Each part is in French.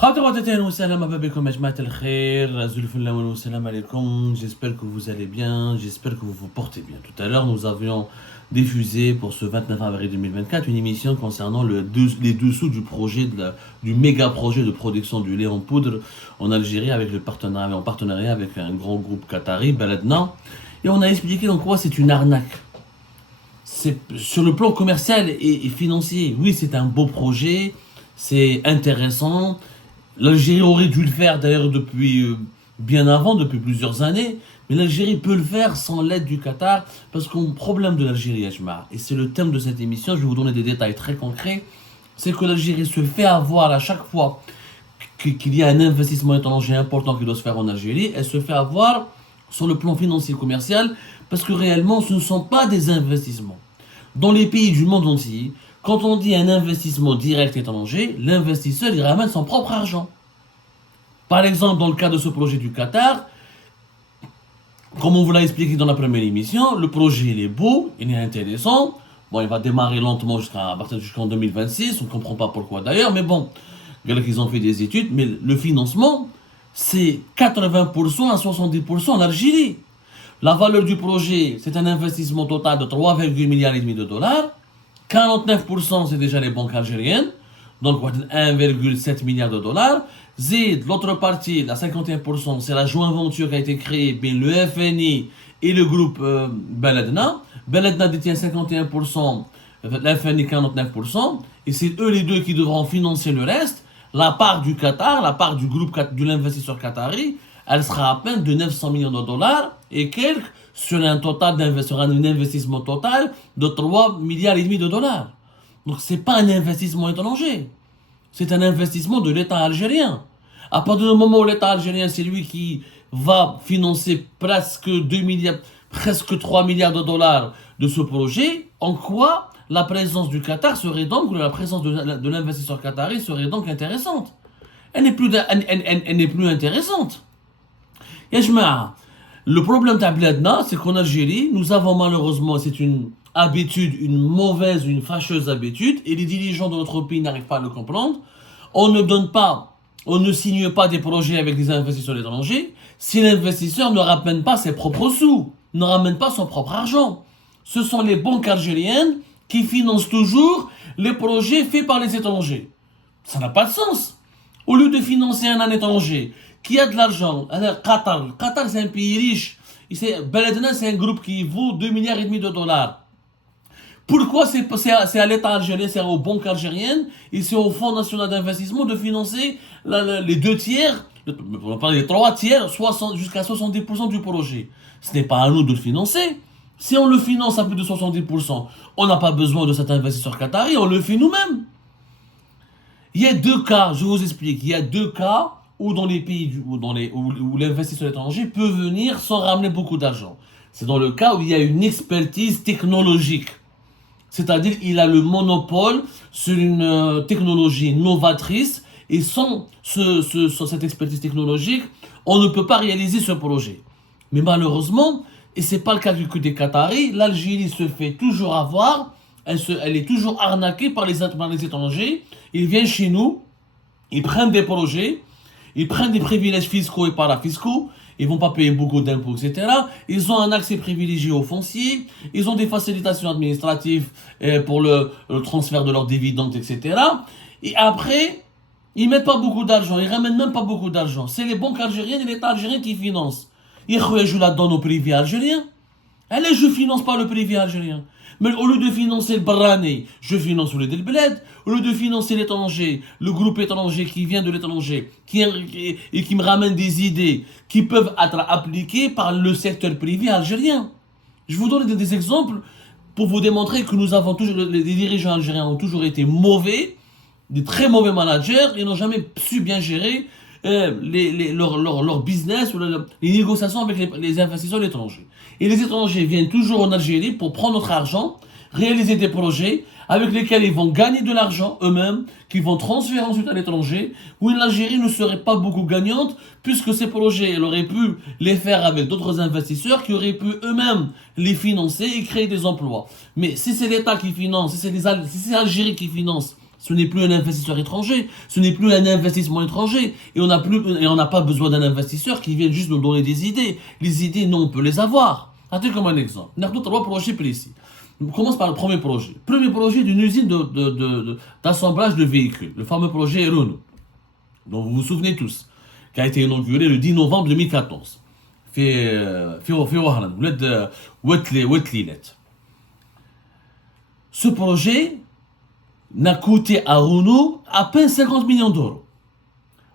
J'espère que vous allez bien, j'espère que vous vous portez bien. Tout à l'heure, nous avions diffusé pour ce 29 avril 2024 une émission concernant les dessous du du méga projet de production du lait en poudre en Algérie en partenariat avec un grand groupe qatari, Baladna. Et on a expliqué en quoi c'est une arnaque. C'est sur le plan commercial et financier. Oui, c'est un beau projet, c'est intéressant. L'Algérie aurait dû le faire d'ailleurs depuis bien avant, depuis plusieurs années, mais l'Algérie peut le faire sans l'aide du Qatar, parce que le problème de l'Algérie, Ajma, et c'est le thème de cette émission, je vais vous donner des détails très concrets, c'est que l'Algérie se fait avoir à chaque fois qu'il y a un investissement étranger important qui doit se faire en Algérie, elle se fait avoir sur le plan financier et commercial, parce que réellement ce ne sont pas des investissements. Dans les pays du monde entier, quand on dit un investissement direct étranger, l'investisseur il ramène son propre argent. Par exemple, dans le cas de ce projet du Qatar, comme on vous l'a expliqué dans la première émission, le projet il est beau, il est intéressant. Bon, il va démarrer lentement jusqu'en 2026, on ne comprend pas pourquoi d'ailleurs, mais bon, ils ont fait des études, mais le financement, c'est 80% à 70% en Algérie. La valeur du projet, c'est un investissement total de 3,5 milliards de dollars. 49% c'est déjà les banques algériennes, donc 1,7 milliard de dollars. Zid, l'autre partie, la 51%, c'est la joint venture qui a été créée, bien le FNI et le groupe Baladna. Baladna détient 51%, le FNI 49%, et c'est eux les deux qui devront financer le reste. La part du Qatar, la part du groupe de l'investisseur qatari, elle sera à peine de 900 millions de dollars et quelques sur un investissement total de 3 milliards et demi de dollars. Donc c'est pas un investissement étranger, c'est un investissement de l'État algérien. À partir du moment où l'État algérien, c'est lui qui va financer presque 2 milliards, presque 3 milliards de dollars de ce projet, en quoi la présence du Qatar serait donc, la présence de l'investisseur qatari serait donc intéressante. Elle n'est plus intéressante. Yajma, le problème d'Abladna, c'est qu'en Algérie, nous avons malheureusement, c'est une habitude, une mauvaise, une fâcheuse habitude, et les dirigeants de notre pays n'arrivent pas à le comprendre. On ne signe pas des projets avec des investisseurs étrangers si l'investisseur ne ramène pas ses propres sous, ne ramène pas son propre argent. Ce sont les banques algériennes qui financent toujours les projets faits par les étrangers. Ça n'a pas de sens. Au lieu de financer un étranger qui a de l'argent, le Qatar c'est un pays riche, Baladna c'est un groupe qui vaut 2 milliards et demi de dollars. Pourquoi c'est à l'État algérien, c'est aux banques algériennes et c'est au Fonds national d'investissement de financer les 2 tiers, on parle des 3 tiers, jusqu'à 70% du projet. Ce n'est pas à nous de le financer. Si on le finance à plus de 70%, on n'a pas besoin de cet investisseur qatari, on le fait nous-mêmes. Il y a 2 cas, je vous explique, il y a 2 cas où dans les pays où l'investisseur étranger peut venir sans ramener beaucoup d'argent. C'est dans le cas où il y a une expertise technologique. C'est-à-dire il a le monopole sur une technologie novatrice et sans cette expertise technologique, on ne peut pas réaliser ce projet. Mais malheureusement, et ce n'est pas le cas que des Qataris, l'Algérie se fait toujours avoir, elle est toujours arnaquée par les étrangers. Ils viennent chez nous, ils prennent des projets, ils prennent des privilèges fiscaux et parafiscaux, ils ne vont pas payer beaucoup d'impôts, etc. Ils ont un accès privilégié au foncier, ils ont des facilitations administratives pour le transfert de leurs dividendes, etc. Et après, ils ne mettent pas beaucoup d'argent, ils ne ramènent même pas beaucoup d'argent. C'est les banques algériennes et l'État algérien qui financent. Ils jouent là-dedans au privé algérien. Allez, je ne finance pas le privé algérien. Mais au lieu de financer le Barani, je finance le Delbled. Au lieu de financer l'étranger, le groupe étranger qui vient de l'étranger, et qui me ramène des idées qui peuvent être appliquées par le secteur privé algérien. Je vous donne des exemples pour vous démontrer que les dirigeants algériens ont toujours été mauvais, des très mauvais managers, et n'ont jamais su bien gérer leur business ou les négociations avec les investisseurs étrangers. Et les étrangers viennent toujours en Algérie pour prendre notre argent, réaliser des projets avec lesquels ils vont gagner de l'argent eux-mêmes, qu'ils vont transférer ensuite à l'étranger, où l'Algérie ne serait pas beaucoup gagnante, puisque ces projets, elle aurait pu les faire avec d'autres investisseurs qui auraient pu eux-mêmes les financer et créer des emplois. Mais si c'est l'État qui finance, si c'est l'Algérie qui finance Ce n'est plus un investisseur étranger, ce n'est plus un investissement étranger. Et on n'a pas besoin d'un investisseur qui vienne juste nous donner des idées. Les idées, non, on peut les avoir. Attendez comme un exemple. On a trois projets précis. On commence par le premier projet. Premier projet d'une usine d'assemblage de véhicules. Le fameux projet Renault, dont vous vous souvenez tous, qui a été inauguré le 10 novembre 2014. Ce projet n'a coûté à Renault à peine 50 millions d'euros.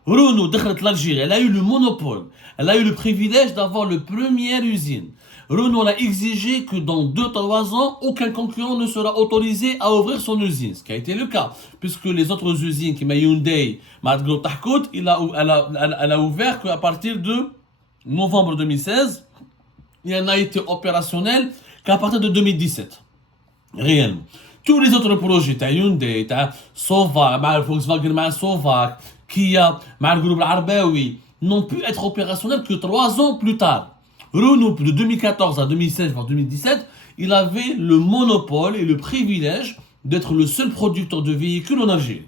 Renault, l'Algérie, elle a eu le monopole, elle a eu le privilège d'avoir la première usine. Renault a exigé que dans 2-3 ans, aucun concurrent ne sera autorisé à ouvrir son usine, ce qui a été le cas, puisque les autres usines, comme Hyundai, elle a ouvert qu'à partir de novembre 2016, il en a été opérationnel qu'à partir de 2017. Réellement. Tous les autres projets, Hyundai, Sovac, Volkswagen, Sovac, Kia, le groupe Arbaoui, n'ont pu être opérationnels que 3 ans plus tard. Renault, de 2014 à 2016, voire 2017, il avait le monopole et le privilège d'être le seul producteur de véhicules en Algérie.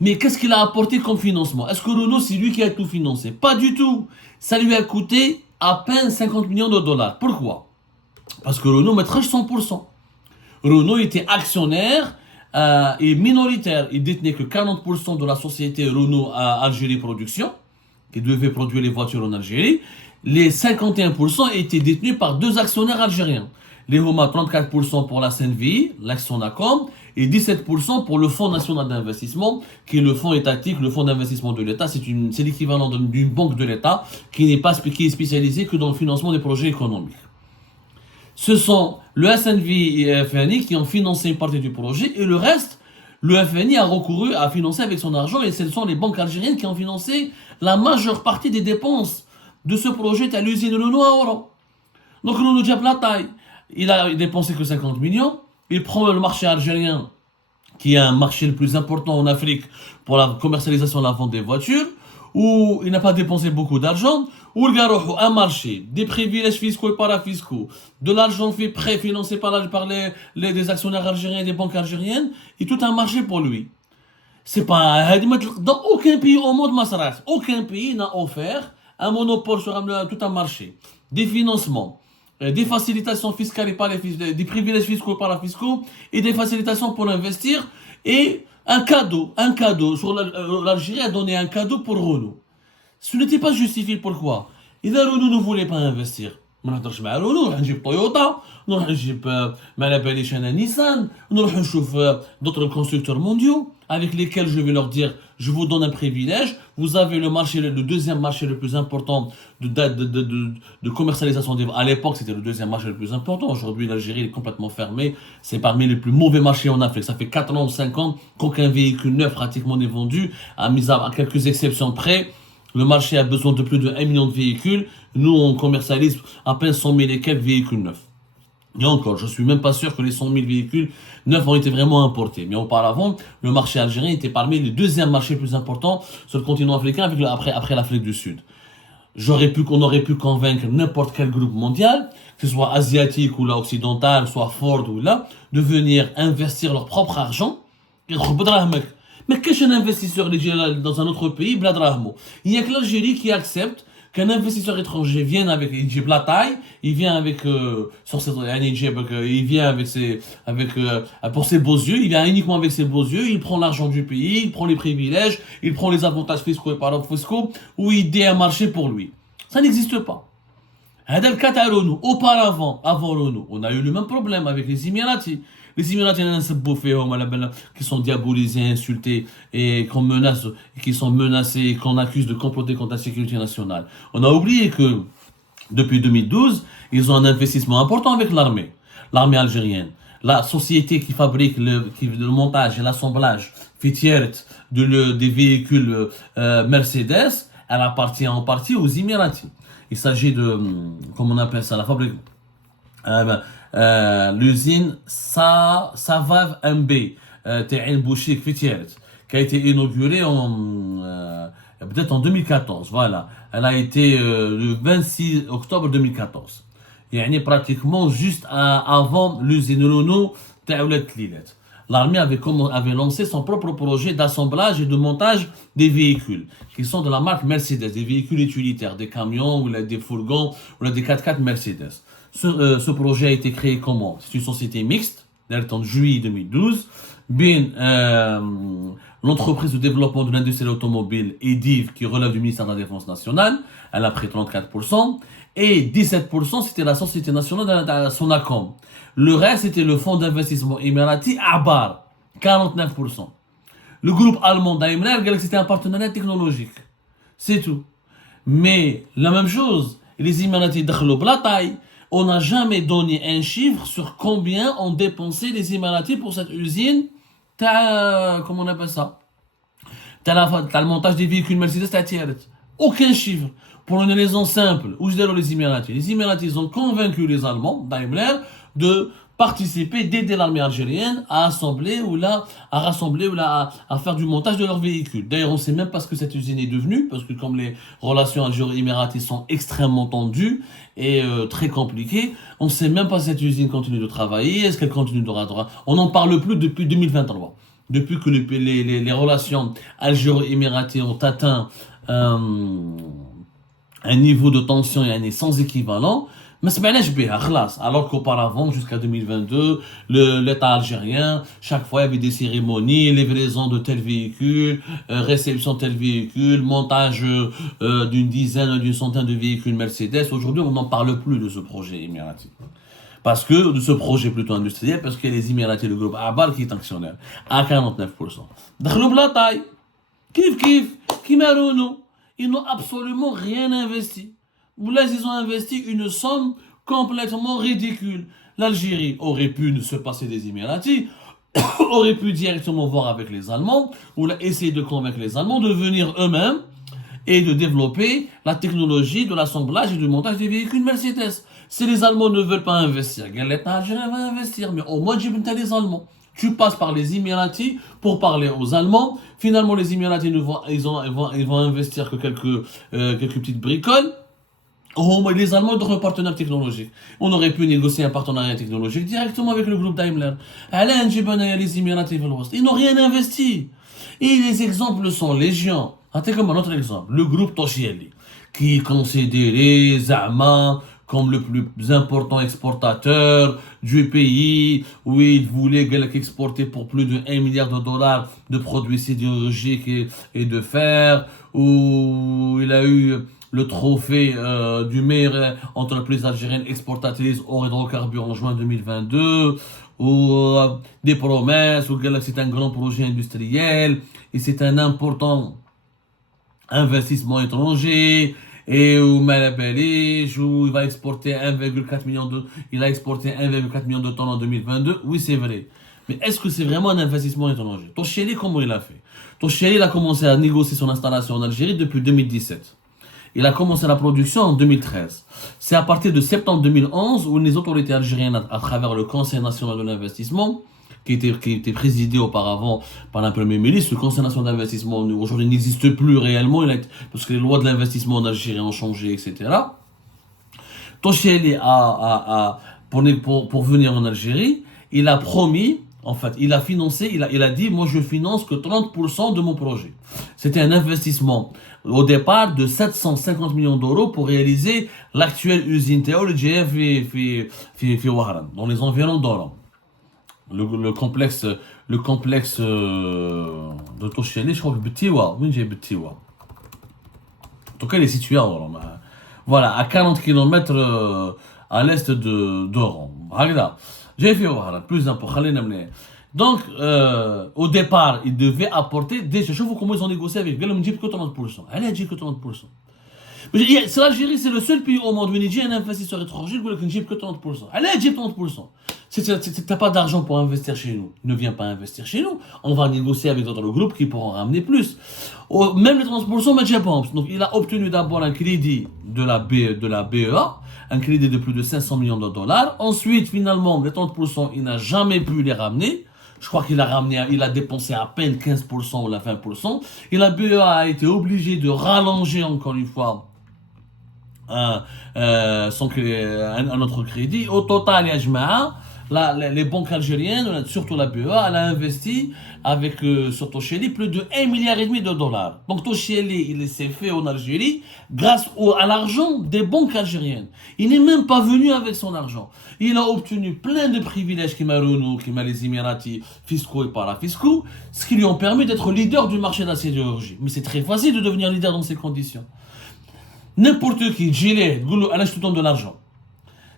Mais qu'est-ce qu'il a apporté comme financement? Est-ce que Renault, c'est lui qui a tout financé? Pas du tout. Ça lui a coûté à peine 50 millions de dollars. Pourquoi? Parce que Renault maîtrise 100%. Renault était actionnaire et minoritaire. Il détenait que 40% de la société Renault à Algérie Production, qui devait produire les voitures en Algérie. Les 51% étaient détenus par 2 actionnaires algériens. Les Homa, 34% pour la CNVI, l'action Nacom, et 17% pour le Fonds national d'investissement, qui est le fonds étatique, le fonds d'investissement de l'État. C'est l'équivalent d'une banque de l'État qui est spécialisée que dans le financement des projets économiques. Ce sont le SNV et FNI qui ont financé une partie du projet, et le reste, le FNI a recouru à financer avec son argent, et ce sont les banques algériennes qui ont financé la majeure partie des dépenses de ce projet à l'usine Renault à Oran. Donc Renault Diab la taille, il a dépensé que 50 millions, il prend le marché algérien, qui est un marché le plus important en Afrique pour la commercialisation et la vente des voitures, où il n'a pas dépensé beaucoup d'argent, où il a un marché, des privilèges fiscaux et parafiscaux, de l'argent fait prêt financé par des actionnaires algériens et des banques algériennes, et tout un marché pour lui. C'est pas, dans aucun pays au monde, aucun pays n'a offert un monopole sur tout un marché, des financements, des facilitations fiscales et des privilèges fiscaux et parafiscaux, et des facilitations pour investir, et un cadeau. L'Algérie a donné un cadeau pour Renault. Ce n'était pas justifié. Pourquoi? Renault ne voulait pas investir. ما نهضرش مع رونو نروح نجيب تويوتا نروح نجيب ما على باليش انا نيسان نروح نشوف d'autres constructeurs mondiaux avec lesquels je vais leur dire je vous donne un privilège, vous avez le deuxième marché le plus important de commercialisation des... À l'époque c'était le deuxième marché le plus important, aujourd'hui l'Algérie est complètement fermée, c'est parmi les plus mauvais marchés en Afrique, ça fait 4 ans ou 5 ans qu'aucun véhicule neuf pratiquement n'est vendu, à quelques exceptions près. Le marché a besoin de plus de 1 million de véhicules. Nous, on commercialise à peine 100 000 et quelques véhicules neufs. Et encore, je ne suis même pas sûr que les 100 000 véhicules neufs ont été vraiment importés. Mais auparavant, le marché algérien était parmi les deuxièmes marchés les plus importants sur le continent africain après l'Afrique du Sud. On aurait pu convaincre n'importe quel groupe mondial, que ce soit asiatique ou là occidental, soit Ford ou là, de venir investir leur propre argent. Mais qu'est-ce qu'un investisseur dans un autre pays, il n'y a que l'Algérie qui accepte qu'un investisseur étranger vienne avec la taille, il vient avec pour ses beaux yeux, il vient uniquement avec ses beaux yeux, il prend l'argent du pays, il prend les privilèges, il prend les avantages fiscaux et parafiscaux, ou il dé un marché pour lui. Ça n'existe pas. Auparavant, avant Renault, on a eu le même problème avec les Émiratis. Les Émiratis qui sont diabolisés, insultés et qui sont menacés et qu'on accuse de comploter contre la sécurité nationale. On a oublié que depuis 2012, ils ont un investissement important avec l'armée algérienne. La société qui fabrique le montage et l'assemblage des véhicules Mercedes, elle appartient en partie aux Émiratis. Il s'agit de, comment on appelle ça, la fabrique, l'usine Savav MB, Ta'in Bouchik Fitieret, qui a été inaugurée peut-être en 2014. Voilà, elle a été le 26 octobre 2014. Il y a pratiquement juste avant l'usine Renault Ta'oulet Lilet. l'armée avait lancé son propre projet d'assemblage et de montage des véhicules, qui sont de la marque Mercedes, des véhicules utilitaires, des camions, ou des fourgons, ou des 4x4 Mercedes. Ce projet a été créé comment? C'est une société mixte, en juillet 2012. L'entreprise de développement de l'industrie automobile EDIV, qui relève du ministère de la Défense nationale, elle a pris 34%, et 17% c'était la Société nationale de Sonacom. Le reste c'était le fonds d'investissement émirati Abar, 49%. Le groupe allemand Daimler, c'était un partenariat technologique. C'est tout. Mais la même chose, les Émiratis d'Akhlo Blatay, on n'a jamais donné un chiffre sur combien ont dépensé les Émiratis pour cette usine. Comment on appelle ça? T'as le montage des véhicules Mercedes, t'as aucun chiffre. Pour une raison simple. Où je dis les Émiratis? Les Émiratis ont convaincu les Allemands, Daimler, de participer, d'aider l'armée algérienne à assembler à rassembler à faire du montage de leurs véhicules. D'ailleurs, on ne sait même pas ce que cette usine est devenue, parce que comme les relations algéro-émiraties sont extrêmement tendues et très compliquées, on ne sait même pas si cette usine continue de travailler, est-ce qu'elle continue de rater. On n'en parle plus depuis 2023. Depuis que les relations algéro-émiraties ont atteint un niveau de tension et sans équivalent, mais c'est bien alors qu'auparavant, jusqu'à 2022, l'État algérien, chaque fois, il y avait des cérémonies, livraison de tel véhicule, réception de tel véhicule, montage d'une dizaine, d'une centaine de véhicules Mercedes. Aujourd'hui, on n'en parle plus de ce projet émirati. Parce que, de ce projet plutôt industriel, parce qu'il y a les Émiratis, le groupe Abar qui est actionnaire, à 49%. Dakhloub la taille, kif, Kimarounou, ils n'ont absolument rien investi. Là, ils ont investi une somme complètement ridicule. L'Algérie aurait pu ne se passer des Émiratis, aurait pu directement voir avec les Allemands, ou essayer de convaincre les Allemands de venir eux-mêmes et de développer la technologie de l'assemblage et du montage des véhicules Mercedes. Si les Allemands ne veulent pas investir, l'État algérien va investir, mais au moins tu les Allemands. Tu passes par les Émiratis pour parler aux Allemands. Finalement, les Émiratis ils vont investir que quelques petites bricoles. Oh, les Allemands sont un partenaire technologique. On aurait pu négocier un partenariat technologique directement avec le groupe Daimler. Les Émiratis, ils n'ont rien investi. Et les exemples sont légion. Comme un autre exemple, le groupe Toshieli, qui est considéré Zama comme le plus important exportateur du pays, où il voulait exporter pour plus de 1 milliard de dollars de produits sidérurgiques et de fer, où il a eu le trophée du meilleure entreprise algérienne exportatrice hors hydrocarbures en juin 2022, ou des promesses, où c'est un grand projet industriel, et c'est un important investissement étranger, et où Malabelish, où il va exporter 1,4 million il a exporté 1,4 million de tonnes en 2022. Oui, c'est vrai. Mais est-ce que c'est vraiment un investissement étranger? Toshieli, comment il a fait? Toshieli, il a commencé à négocier son installation en Algérie depuis 2017. Il a commencé la production en 2013. C'est à partir de septembre 2011 où les autorités algériennes, à travers le Conseil national de l'investissement, qui était présidé auparavant par un premier ministre, le Conseil national d'investissement aujourd'hui n'existe plus réellement, parce que les lois de l'investissement en Algérie ont changé, etc. Toshieli pour venir en Algérie, il a promis, en fait, il a financé, il a dit, moi je finance que 30% de mon projet. C'était un investissement au départ de 750 millions d'euros pour réaliser l'actuelle usine Théologie dans les environs d'Oran. Le complexe de Toshieli, je crois que Betiwa, oui, j'ai Betiwa. En tout cas, il est situé à Oran. Voilà, à 40 km à l'est d'Oran. Regarde, j'ai fait Oran, plus important. Donc, au départ, ils devaient apporter déjà, je vois comment ils ont négocié avec eux, ils me disent que 30%. Allez, ils disent que 30%. C'est l'Algérie, c'est le seul pays au monde où il y a un investisseur étranger qui ne dit que 30%. Allez, dis 30%. Si tu n'as pas d'argent pour investir chez nous, ne viens pas investir chez nous. On va négocier avec d'autres groupes qui pourront ramener plus. Même les 30%, mais j'ai pas. Donc, il a obtenu d'abord un crédit de la BEA, un crédit de plus de 500 millions de dollars. Ensuite, finalement, les 30%, il n'a jamais pu les ramener. Je crois qu'il a dépensé à peine 15% ou la 20%. Et la BEA a été obligée de rallonger encore une fois un autre crédit. Au total, il y a les banques algériennes, surtout la BEA, elle a investi avec sur Tosheli plus de 1,5 milliard de dollars. Donc Tosheli, il s'est fait en Algérie grâce à l'argent des banques algériennes. Il n'est même pas venu avec son argent. Il a obtenu plein de privilèges qui m'a Renault, qui m'a les Émiratis fiscaux et parafiscaux, ce qui lui ont permis d'être leader du marché de la sidérurgie. Mais c'est très facile de devenir leader dans ces conditions. N'importe qui, Gilet, Goulou, je te donne de l'argent.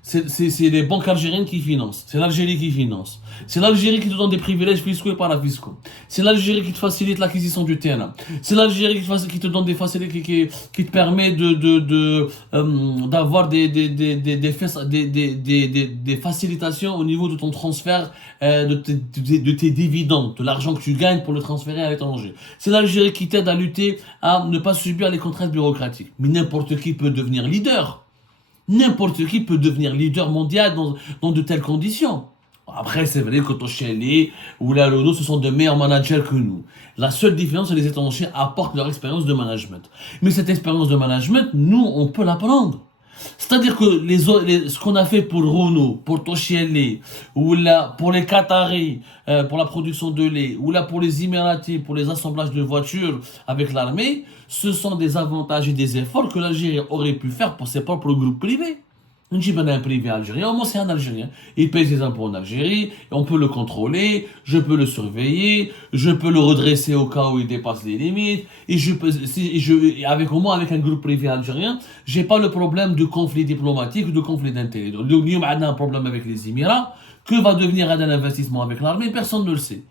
C'est les banques algériennes qui financent. C'est l'Algérie qui finance. C'est l'Algérie qui te donne des privilèges fiscaux et parafiscaux. C'est l'Algérie qui te facilite l'acquisition du terrain. C'est l'Algérie qui te donne des facilités, qui te permet d'avoir des facilitations au niveau de ton transfert, de tes dividendes, de l'argent que tu gagnes pour le transférer à l'étranger. C'est l'Algérie qui t'aide à lutter, à ne pas subir les contraintes bureaucratiques. Mais n'importe qui peut devenir leader. N'importe qui peut devenir leader mondial dans de telles conditions. Après, c'est vrai que Tosheli ou la Lodo, ce sont de meilleurs managers que nous. La seule différence, c'est que les étrangers apportent leur expérience de management. Mais cette expérience de management, nous, on peut l'apprendre. C'est-à-dire que ce qu'on a fait pour Renault, pour Tosheli, ou là, pour les Qataris, pour la production de lait, ou là pour les Émiratis, pour les assemblages de voitures avec l'armée, ce sont des avantages et des efforts que l'Algérie aurait pu faire pour ses propres groupes privés. Un privé algérien, au moins c'est un Algérien. Il paye ses impôts en Algérie, on peut le contrôler, je peux le surveiller, je peux le redresser au cas où il dépasse les limites, et avec un groupe privé algérien, j'ai pas le problème de conflit diplomatique ou de conflit d'intérêt. Donc, nous avons un problème avec les Émirats, que va devenir un investissement avec l'armée, personne ne le sait.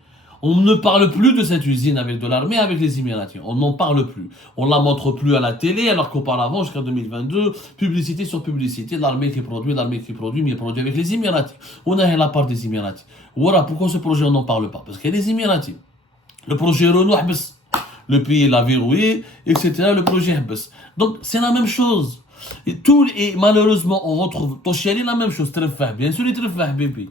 On ne parle plus de cette usine avec de l'armée, avec les Émiratis. On n'en parle plus. On la montre plus à la télé, alors qu'auparavant, jusqu'en 2022, publicité sur publicité, l'armée qui produit, mais elle produit avec les Émiratis. On a la part des Émiratis. Voilà, pourquoi ce projet, on n'en parle pas? Parce qu'il y a les Émiratis. Le projet Renault, le pays l'a verrouillé, etc. Le projet Habs. Donc, c'est la même chose. Et malheureusement, on retrouve Tosheli, la même chose. Bien sûr, il ترفه, bébé.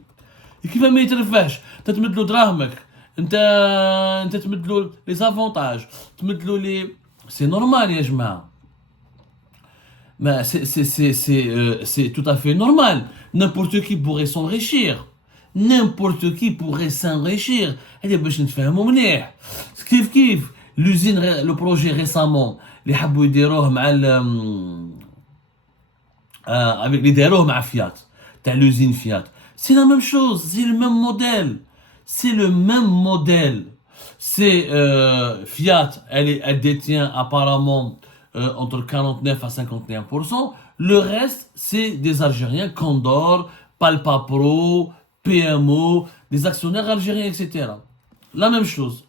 Et qui va me يترفهش؟ تتمد له دراهمك. انت تمدلو les avantages, تمدلو les c'est normal يا جماعه. Mais c'est tout à fait normal. N'importe qui pourrait s'enrichir. N'importe qui pourrait s'enrichir. هذا باش نتفاهموا مليح. كيف l'usine, le projet récemment اللي حبوا يديروه مع avec les داروه مع Fiat, تاع l'usine Fiat. C'est la même chose, c'est le même modèle. C'est le même modèle. C'est Fiat, elle détient apparemment entre 49 à 51%. Le reste, c'est des Algériens, Condor, Palpapro, PMO, des actionnaires algériens, etc. La même chose.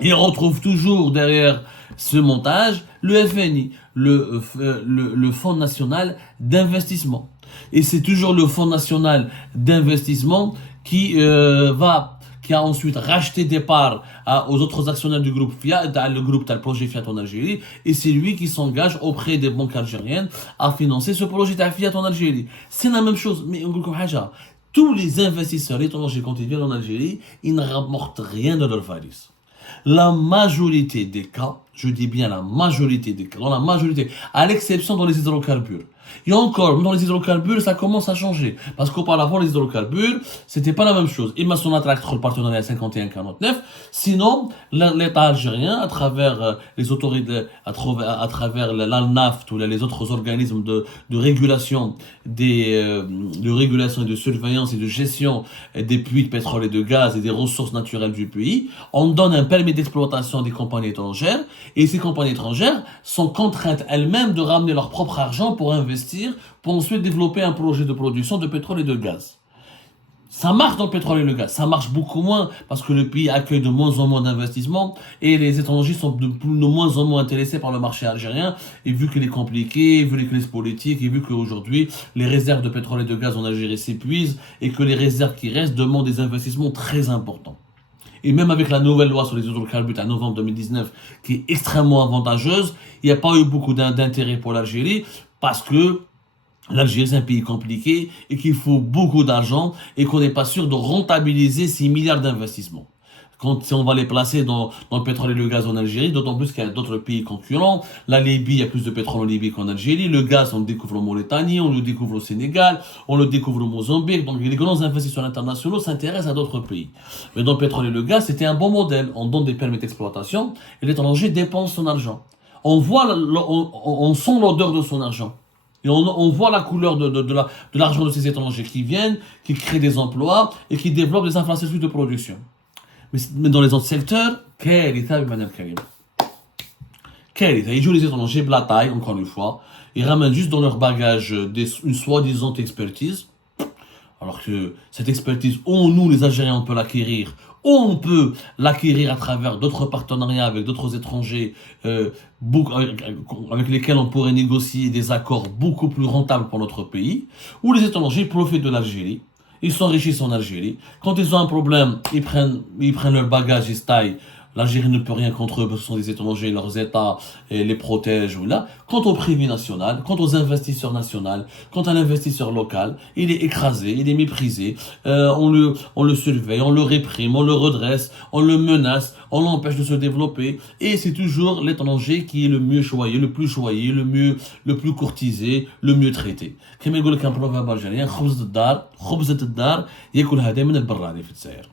Et on retrouve toujours derrière ce montage le FNI, le Fonds national d'investissement. Et c'est toujours le Fonds national d'investissement qui a ensuite racheté des parts aux autres actionnaires du groupe Fiat, le groupe le projet Fiat en Algérie, et c'est lui qui s'engage auprès des banques algériennes à financer ce projet de Fiat en Algérie. C'est la même chose, mais tous les investisseurs étrangers quand ils viennent en Algérie, ils ne rapportent rien de leur valise. La majorité des cas, je dis bien la majorité des cas, dans la majorité, à l'exception dans les hydrocarbures. Et encore, dans les hydrocarbures, ça commence à changer. Parce qu'auparavant, les hydrocarbures, c'était pas la même chose. Il m'a son attract le partenariat 51-49. Sinon, l'État algérien, à travers les autorités, à travers l'ALNAFT ou les autres organismes de régulation de régulation et de surveillance et de gestion des puits de pétrole et de gaz et des ressources naturelles du pays, on donne un permis d'exploitation des compagnies étrangères. Et ces compagnies étrangères sont contraintes elles-mêmes de ramener leur propre argent pour investir, pour ensuite développer un projet de production de pétrole et de gaz. Ça marche dans le pétrole et le gaz, ça marche beaucoup moins parce que le pays accueille de moins en moins d'investissements et les étrangers sont de moins en moins intéressés par le marché algérien, et vu qu'il est compliqué, vu les crises politiques, et vu qu'aujourd'hui les réserves de pétrole et de gaz en Algérie s'épuisent et que les réserves qui restent demandent des investissements très importants. Et même avec la nouvelle loi sur les hydrocarbures en novembre 2019 qui est extrêmement avantageuse, il n'y a pas eu beaucoup d'intérêt pour l'Algérie parce que l'Algérie, c'est un pays compliqué et qu'il faut beaucoup d'argent et qu'on n'est pas sûr de rentabiliser 6 milliards d'investissements. si on va les placer dans le pétrole et le gaz en Algérie, d'autant plus qu'il y a d'autres pays concurrents. La Libye, il y a plus de pétrole en Libye qu'en Algérie. Le gaz, on le découvre en Mauritanie, on le découvre au Sénégal, on le découvre au Mozambique. Donc les grands investisseurs internationaux s'intéressent à d'autres pays. Mais dans le pétrole et le gaz, c'était un bon modèle. On donne des permis d'exploitation et l'étranger dépense son argent. On sent l'odeur de son argent. Et on voit la couleur de l'argent de ces étrangers qui viennent, qui créent des emplois et qui développent des infrastructures de production. Mais dans les autres secteurs, Madame Karim. Ils jouent les étrangers, la taille, encore une fois. Ils ramènent juste dans leur bagage une soi-disant expertise. Alors que cette expertise, nous, les Algériens, on peut l'acquérir, on peut l'acquérir à travers d'autres partenariats avec d'autres étrangers avec lesquels on pourrait négocier des accords beaucoup plus rentables pour notre pays, où les étrangers profitent de l'Algérie, ils s'enrichissent en Algérie. Quand ils ont un problème, ils prennent leur bagage, ils se taillent. L'Algérie ne peut rien contre eux parce que ce sont des étrangers, leurs États les protègent. Là. Quant au privé national, quant aux investisseurs nationaux, quant à l'investisseur local, il est écrasé, il est méprisé, on le surveille, on le réprime, on le redresse, on le menace, on l'empêche de se développer. Et c'est toujours l'étranger qui est le mieux choyé, le plus choyé, le plus courtisé, le mieux traité. Comme il dit un proverbe algérien, خبزة الدار ياكلها دائما البراني في الجزائر.